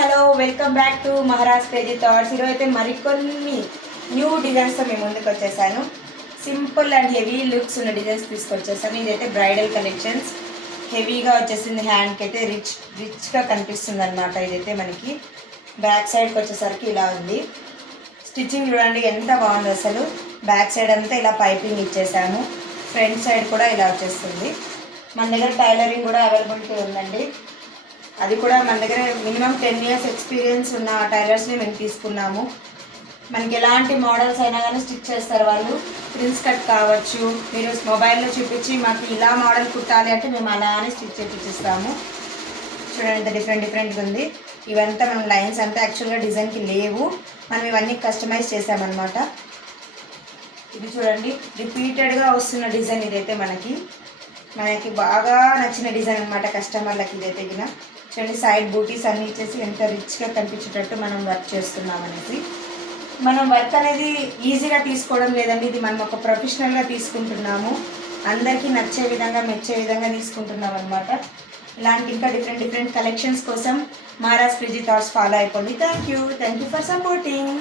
Hello welcome back to Maharaj crazy thoughts. ఈరోజు అయితే మరికొన్ని న్యూ డిజైన్స్తో మేము ముందుకు వచ్చేసాను. సింపుల్ అండ్ హెవీ లుక్స్ ఉన్న డిజైన్స్ తీసుకొచ్చేసాను. ఇదైతే బ్రైడల్ కలెక్షన్స్. హెవీగా వచ్చేసింది, హ్యాండ్కి అయితే రిచ్గా కనిపిస్తుంది అనమాట. ఇదైతే మనకి బ్యాక్ సైడ్కి వచ్చేసరికి ఇలా ఉంది. స్టిచ్చింగ్ చూడండి ఎంత బాగుంది అసలు. బ్యాక్ సైడ్ అంతా ఇలా పైపింగ్ ఇచ్చేసాము, ఫ్రంట్ సైడ్ కూడా ఇలా వచ్చేస్తుంది. మన దగ్గర టైలరింగ్ కూడా అవైలబిలిటీ ఉందండి. అది కూడా మన దగ్గర మినిమం 10 years ఎక్స్పీరియన్స్ ఉన్న టైలర్స్ని మేము తీసుకున్నాము. మనకి ఎలాంటి మోడల్స్ అయినా కానీ స్టిచ్ చేస్తారు వాళ్ళు. ప్రిన్స్ కట్ కావచ్చు, మీరు మొబైల్లో చూపించి మాకు ఇలా మోడల్ కుట్టాలి అంటే మేము అలానే స్టిచ్ చేయించిస్తాము. చూడండి ఎంత డిఫరెంట్గా ఉంది. ఇవంతా మనం లైన్స్ అంతా యాక్చువల్గా డిజైన్కి లేవు, మనం ఇవన్నీ కస్టమైజ్ చేసామన్నమాట. ఇది చూడండి రిపీటెడ్గా వస్తున్న డిజైన్. ఇదైతే మనకి బాగా నచ్చిన డిజైన్ అనమాట కస్టమర్లకి. ఇదైతే చూడండి సైడ్ బూటీస్ అన్నీ ఇచ్చేసి ఎంత రిచ్గా కనిపించేటట్టు మనం వర్క్ చేస్తున్నాం అనేసి. మనం వర్క్ అనేది ఈజీగా తీసుకోవడం లేదండి, ఇది మనం ఒక ప్రొఫెషనల్గా తీసుకుంటున్నాము. అందరికీ నచ్చే విధంగా మెచ్చే విధంగా తీసుకుంటున్నాం అనమాట. ఇలాంటి ఇంకా డిఫరెంట్ కలెక్షన్స్ కోసం మహారాజ్ క్రేజీ థాట్స్ ఫాలో అయిపోండి. Thank you for supporting.